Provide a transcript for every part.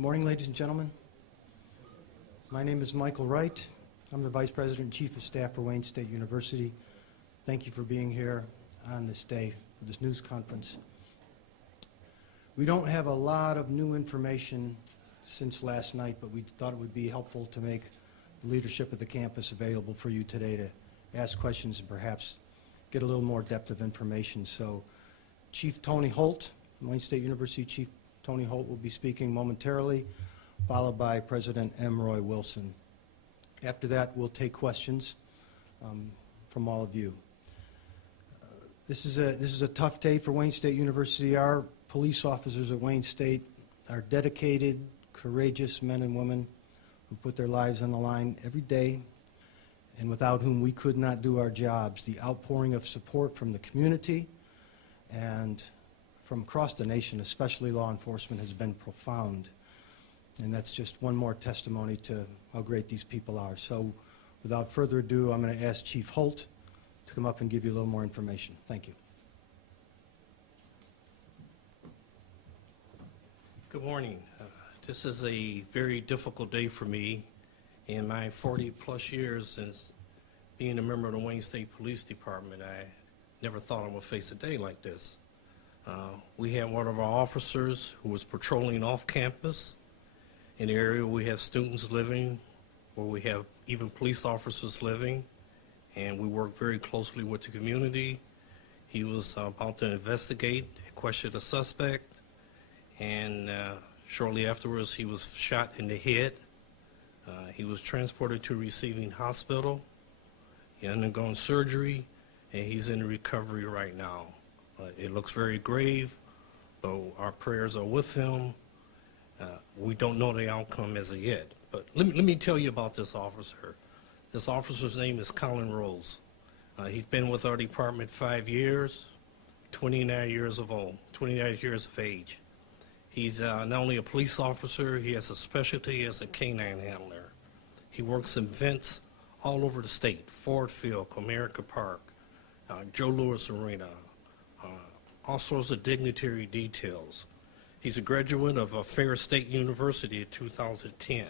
Good morning, ladies and gentlemen. My name is Michael Wright. I'm the Vice President and Chief of Staff for Wayne State University. Thank you for being here on this day for this news conference. We don't have a lot of new information since last night, but we thought it would be helpful to make the leadership of the campus available for you today to ask questions and perhaps get a little more depth of information. So Chief Tony Holt, Wayne State University Chief Tony Holt will be speaking momentarily, followed by President M. Roy Wilson. After that, we'll take questions from all of you. This is a tough day for Wayne State University. Our police officers at Wayne State are dedicated, courageous men and women who put their lives on the line every day and without whom we could not do our jobs. The outpouring of support from the community and from across the nation, especially law enforcement, has been profound. And that's just one more testimony to how great these people are. So without further ado, I'm going to ask Chief Holt to come up and give you a little more information. Thank you. Good morning. This is a very difficult day for me. In my 40-plus years since being a member of the Wayne State Police Department, I never thought I would face a day like this. We had one of our officers who was patrolling off campus in the area where we have students living, where we have even police officers living, and we work very closely with the community. He was about to investigate and question a suspect, and shortly afterwards he was shot in the head. He was transported to a receiving hospital. He undergone surgery, and he's in recovery right now. It looks very grave, so our prayers are with him. We don't know the outcome as of yet. But let me tell you about this officer. This officer's name is Colin Rose. He's been with our department 5 years, 29 years of age. He's not only a police officer, he has a specialty as a canine handler. He works in events all over the state: Ford Field, Comerica Park, Joe Louis Arena, all sorts of dignitary details. He's a graduate of Fair State University in 2010.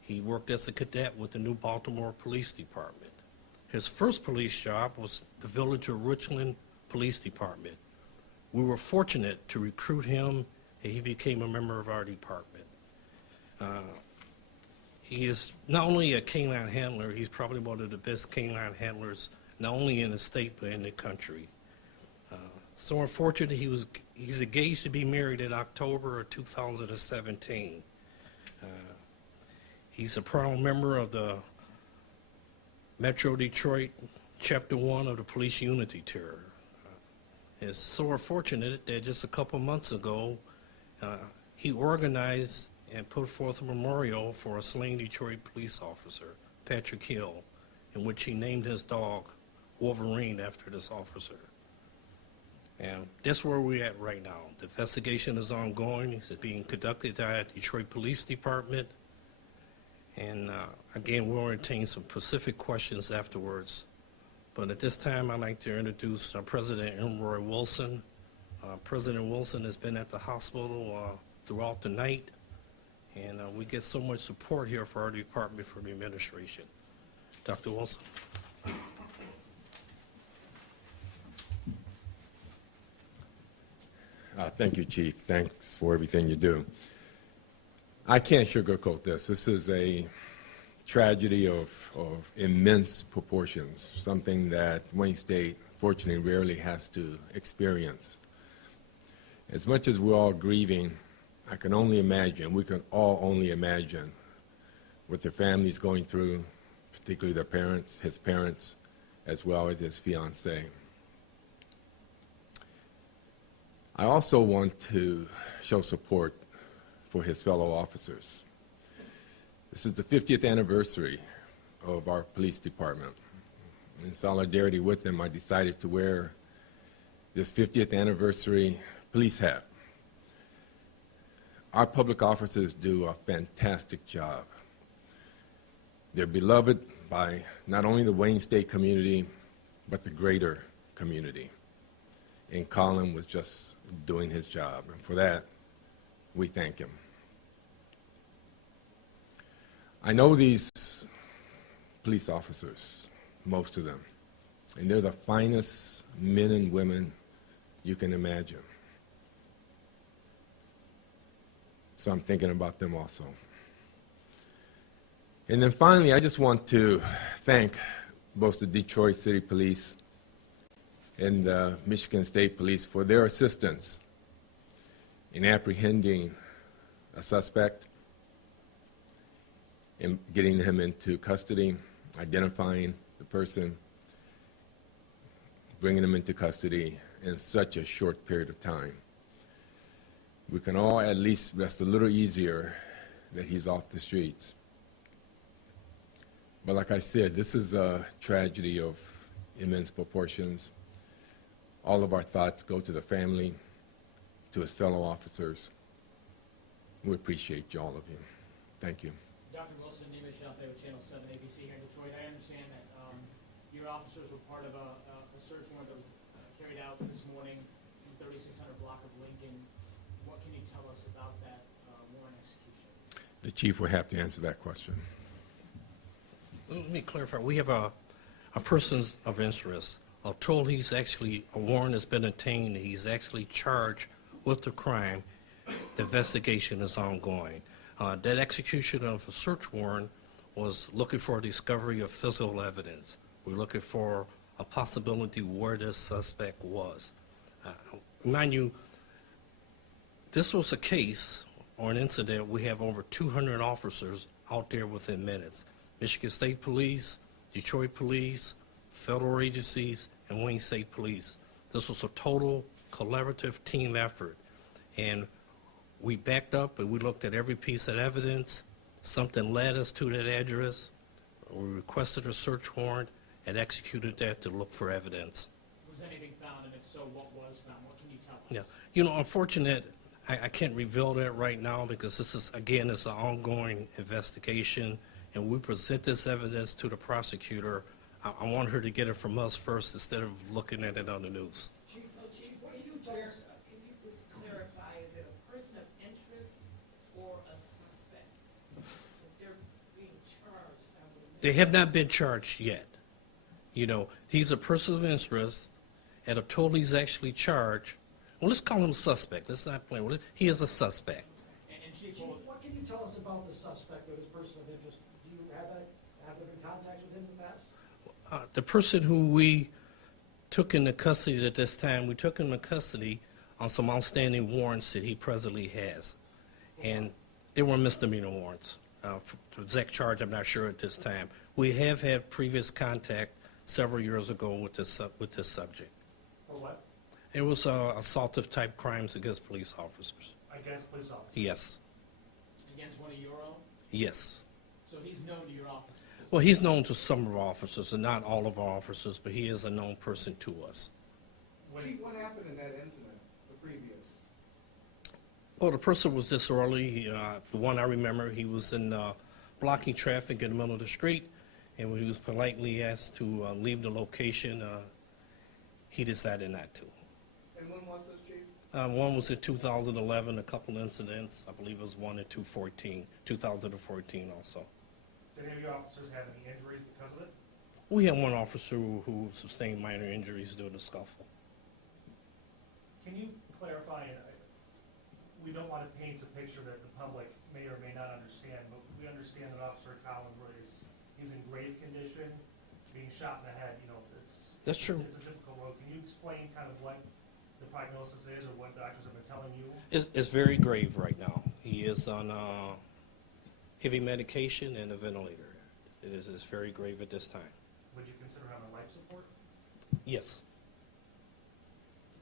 He worked as a cadet with the New Baltimore Police Department. His first police job was the Village of Richland Police Department. We were fortunate to recruit him, and he became a member of our department. He is not only a canine handler, he's probably one of the best canine handlers, not only in the state, but in the country. So unfortunately, he's engaged to be married in October of 2017. He's a proud member of the Metro Detroit Chapter 1 of the Police Unity Tour. It's so unfortunate that just a couple months ago, he organized and put forth a memorial for a slain Detroit police officer, Patrick Hill, in which he named his dog Wolverine after this officer. And that's where we're at right now. The investigation is ongoing. It's being conducted at the Detroit Police Department. And again, we'll entertain some specific questions afterwards. But at this time, I'd like to introduce President M. Roy Wilson. President Wilson has been at the hospital throughout the night, and we get so much support here for our department from the administration. Dr. Wilson. Thank you, Chief. Thanks for everything you do. I can't sugarcoat this. This is a tragedy of immense proportions, something that Wayne State, fortunately, rarely has to experience. As much as we're all grieving, I can only imagine, we can all only imagine what the family's going through, particularly their parents, his parents, as well as his fiancée. I also want to show support for his fellow officers. This is the 50th anniversary of our police department. In solidarity with them, I decided to wear this 50th anniversary police hat. Our public officers do a fantastic job. They're beloved by not only the Wayne State community, but the greater community. And Colin was just doing his job, and for that, we thank him. I know these police officers, most of them, and they're the finest men and women you can imagine. So I'm thinking about them also. And then finally, I just want to thank both the Detroit City Police and the Michigan State Police for their assistance in apprehending a suspect and getting him into custody, identifying the person, bringing him into custody in such a short period of time. We can all at least rest a little easier that he's off the streets. But like I said, this is a tragedy of immense proportions. All of our thoughts go to the family, to his fellow officers. We appreciate you, all of you. Thank you. Dr. Wilson, Nima Shalfay with Channel 7 ABC here in Detroit. I understand that your officers were part of a search warrant that was carried out this morning in the 3600 block of Lincoln. What can you tell us about that warrant execution? The chief will have to answer that question. Let me clarify. We have a person of interest. Told he's actually, a warrant has been obtained. He's actually charged with the crime. The investigation is ongoing. That execution of a search warrant was looking for a discovery of physical evidence. We're looking for a possibility where this suspect was. Mind you, this was a case or an incident. We have over 200 officers out there within minutes. Michigan State Police, Detroit Police, federal agencies, and Wayne State Police. This was a total collaborative team effort. And we backed up and we looked at every piece of evidence. Something led us to that address. We requested a search warrant and executed that to look for evidence. Was anything found, and if so, what was found? What can you tell us? Yeah, you know, unfortunate, I can't reveal that right now because this is, again, it's an ongoing investigation, and we present this evidence to the prosecutor. I want her to get it from us first instead of looking at it on the news. Chief, what do you tell us? Can you just clarify, is it a person of interest or a suspect? If they're being charged, I would imagine. They have not been charged yet. You know, he's a person of interest, and I'm told he's actually charged. Well, let's call him a suspect. Let's not play with it. He is a suspect. And Chief, Chief, what can you tell us about the suspect or this person of interest? Do you have there been contacts with him in the past? The person who we took into custody at this time, we took him into custody on some outstanding warrants that he presently has. And they were misdemeanor warrants. For the exact charge, I'm not sure at this time. We have had previous contact several years ago with this subject. For what? It was assaultive type crimes against police officers. Against police officers? Yes. against one of your own? Yes. So he's known to your office? Well, he's known to some of our officers, and not all of our officers, but he is a known person to us. Chief, what happened in that incident, the previous? Well, the person was disorderly. The one I remember, he was in blocking traffic in the middle of the street, and when he was politely asked to leave the location, he decided not to. And when was this, Chief? One was in 2011, a couple incidents. I believe it was one in 2014 also. Did any of your officers have any injuries because of it? We had one officer who sustained minor injuries during the scuffle. Can you clarify, and we don't want to paint a picture that the public may or may not understand, but we understand that Officer Collins he's in grave condition, being shot in the head, That's true. It's a difficult road. Can you explain kind of what the prognosis is or what doctors have been telling you? It's very grave right now. He is on heavy medication and a ventilator. It's very grave at this time. Would you consider him on life support? Yes.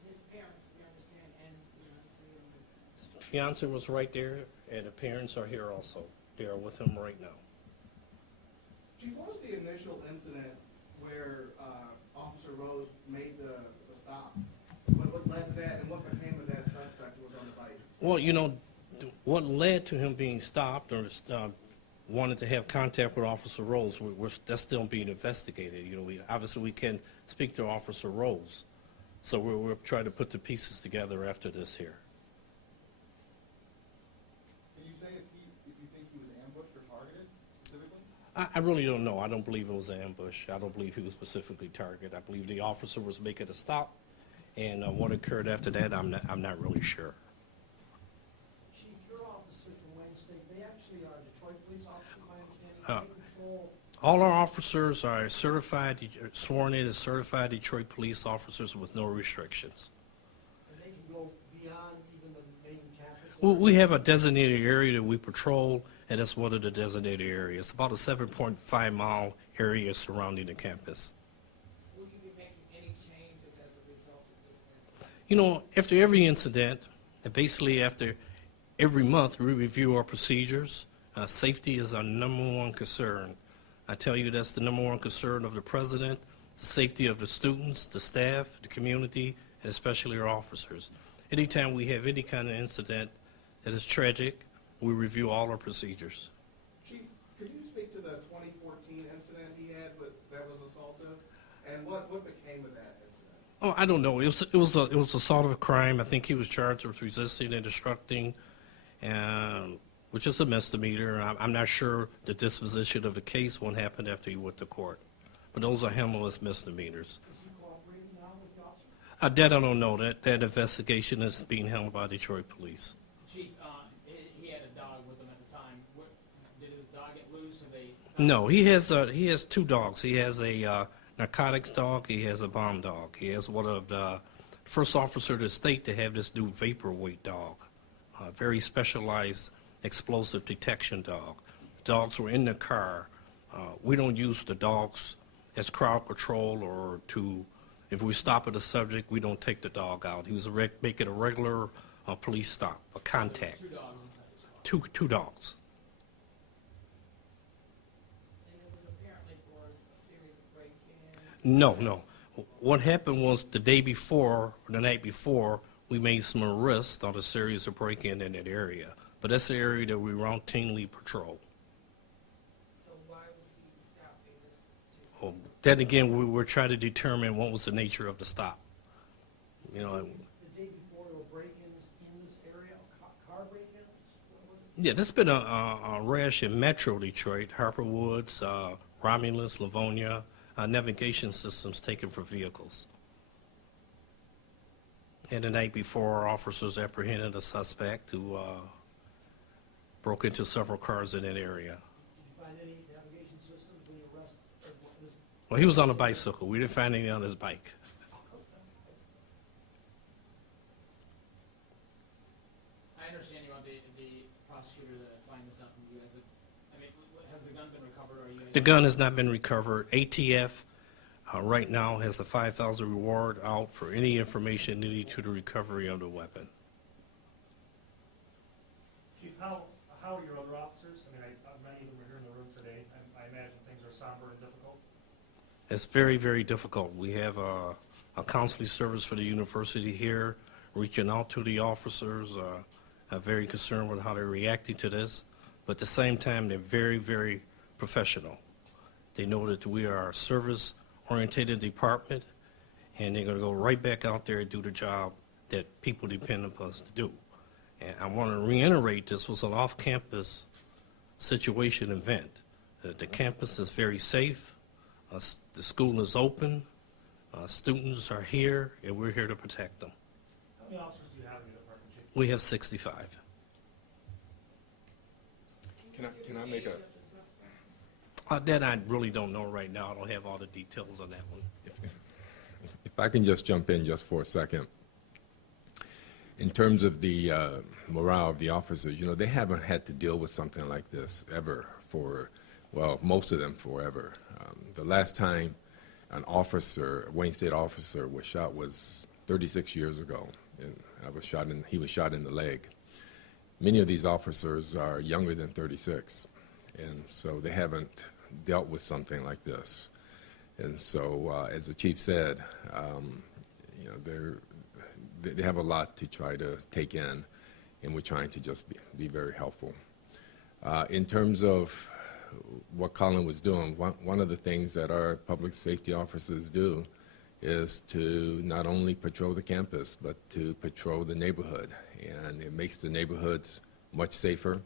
His parents, we understand, and his fiancée. Fiance was right there, and the parents are here also. They are with him right now. Chief, what was the initial incident where Officer Rose made the stop? What led to that, and what became of that suspect who was on the bike? Well, what led to him being stopped or wanted to have contact with Officer Rose, that's still being investigated. Obviously we can't speak to Officer Rose, so we're trying to put the pieces together after this here. Can you say if you think he was ambushed or targeted? specifically? I really don't know. I don't believe it was an ambush. I don't believe he was specifically targeted. I believe the officer was making a stop, and what occurred after that, I'm not really sure. Chief, your officers from Wayne State, they actually are Detroit police officers, my understanding. They patrol. All our officers are certified, sworn in as certified Detroit police officers with no restrictions. And they can go beyond even the main campus? Well, we have a designated area that we patrol, and that's one of the designated areas. About a 7.5-mile area surrounding the campus. Will you be making any changes as a result of this incident? You know, after every incident, and basically after every month, we review our procedures. Safety is our #1 concern. I tell you that's the #1 concern of the president, the safety of the students, the staff, the community, and especially our officers. Anytime we have any kind of incident that is tragic, we review all our procedures. Chief, could you speak to the 2014 incident he had that was assaultive? And what became of that incident? Oh, I don't know. It was assault of a crime. I think he was charged with resisting and obstructing, which is a misdemeanor. I'm not sure the disposition of the case won't happen after he went to court. But those are handled misdemeanors. Is he cooperating now with the officer? That I don't know. That investigation is being handled by Detroit Police. Chief, he had a dog with him at the time. Did his dog get loose? Or they? No, he has 2 dogs. He has a narcotics dog. He has a bomb dog. He has one of the first officer of the state to have this new vaporweight dog, very specialized explosive detection dog. Dogs were in the car. We don't use the dogs as crowd control or if we stop at a subject, we don't take the dog out. He was making a regular police stop, a contact. 2 dogs inside his car. Two dogs. And it was apparently for a series of break-ins? No. What happened was the day before, or the night before, we made some arrests on a series of break-in in that area. But that's the area that we routinely patrol. So why was he stopping this particular? Then again, we were trying to determine what was the nature of the stop. You know, The day before, there were break-ins in this area, car break-ins? What was it? yeah, there's been a rash in Metro Detroit, Harper Woods, Romulus, Livonia, navigation systems taken for vehicles. And the night before, our officers apprehended a suspect who broke into several cars in that area. Did you find any navigation systems when you arrested? Well, he was on a bicycle. We didn't find any on his bike. I understand you want the prosecutor to find this out from you guys, but I mean, has the gun been recovered? Or are you guys? The gun has not been recovered. ATF right now has a $5,000 reward out for any information needed to the recovery of the weapon. Chief, how are your other officers? I mean, many of them are here in the room today. I imagine things are somber and difficult. It's very, very difficult. We have a counseling service for the university here, reaching out to the officers, very concerned with how they're reacting to this. But at the same time, they're very, very professional. They know that we are a service-oriented department, and they're going to go right back out there and do the job that people depend upon us to do. And I want to reiterate, this was an off-campus situation event. The campus is very safe. The school is open. Students are here, and we're here to protect them. How many officers do you have in your department, Chief? We have 65. Can I make a, That I really don't know right now. I don't have all the details on that one. if I can just jump in just for a second. In terms of the morale of the officers, you know, they haven't had to deal with something like this ever most of them forever. The last time an officer, a Wayne State officer, was shot was 36 years ago, and he was shot in the leg. Many of these officers are younger than 36, and so they haven't dealt with something like this. And so, as the chief said, you know, they have a lot to try to take in, and we're trying to just be very helpful. In terms of what Colin was doing, one of the things that our public safety officers do is to not only patrol the campus, but to patrol the neighborhood. And it makes the neighborhoods much safer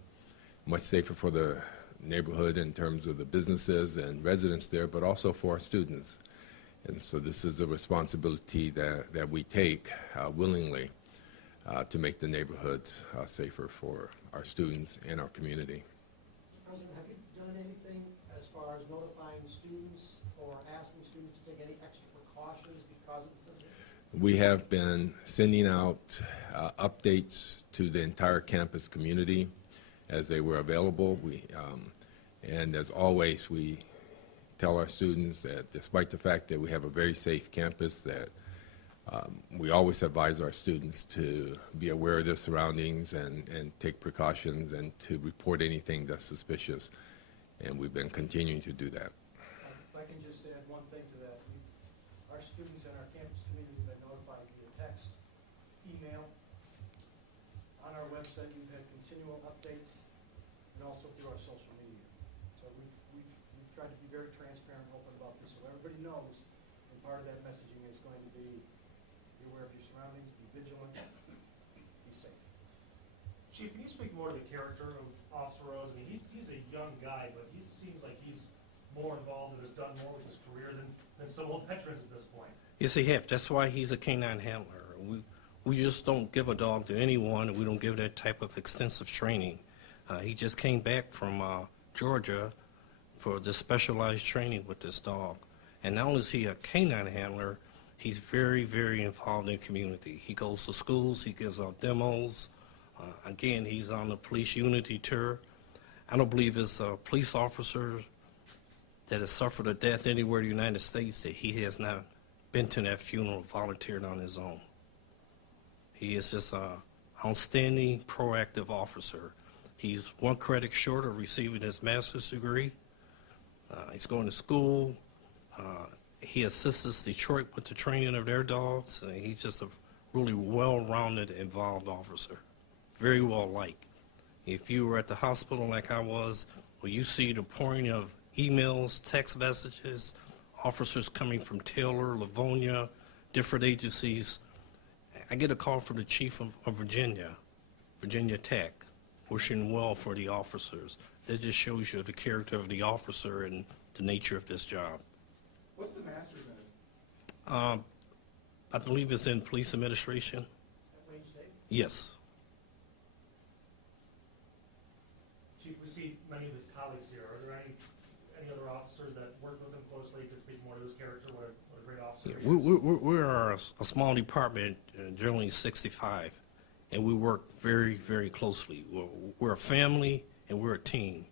for the neighborhood in terms of the businesses and residents there, but also for our students. And so this is a responsibility that we take willingly to make the neighborhoods safer for our students and our community. President, have you done anything as far as notifying students or asking students to take any extra precautions because of the subject? We have been sending out updates to the entire campus community as they were available. And as always, we tell our students that despite the fact that we have a very safe campus, that we always advise our students to be aware of their surroundings and take precautions and to report anything that's suspicious. And we've been continuing to do that. If I can just add one thing to that. Our students and our campus community have been notified via text, email. On our website, we've had continual updates, and also through our social media. So we've tried to be very transparent and open about this, so everybody knows, and part of that messaging is going to be aware of your surroundings, be vigilant, be safe. Chief, can you speak more to the character of Officer Rose? I mean, he's a young guy, but he seems like he's more involved and has done more with his career than some old veterans at this point. Yes, he have. That's why he's a canine handler. We just don't give a dog to anyone, and we don't give that type of extensive training. He just came back from Georgia for this specialized training with this dog. And not only is he a canine handler, he's very, very involved in the community. He goes to schools, he gives out demos. Again, he's on the police unity tour. I don't believe it's a police officer that has suffered a death anywhere in the United States that he has not been to that funeral, volunteered on his own. He is just an outstanding, proactive officer. He's one credit short of receiving his master's degree. He's going to school. He assists Detroit with the training of their dogs. He's just a really well-rounded, involved officer. Very well liked. If you were at the hospital like I was, well, you see the pouring of emails, text messages, officers coming from Taylor, Livonia, different agencies. I get a call from the chief of Virginia Tech, wishing well for the officers. That just shows you the character of the officer and the nature of this job. What's the master's in? I believe it's in police administration. At Wayne State? Yes. Chief, we see many of his colleagues here. Are there any other officers that work with him closely? You could speak more to his character, what a great officer he is. We are a small department, generally 65, and we work very, very closely. We're a family and we're a team.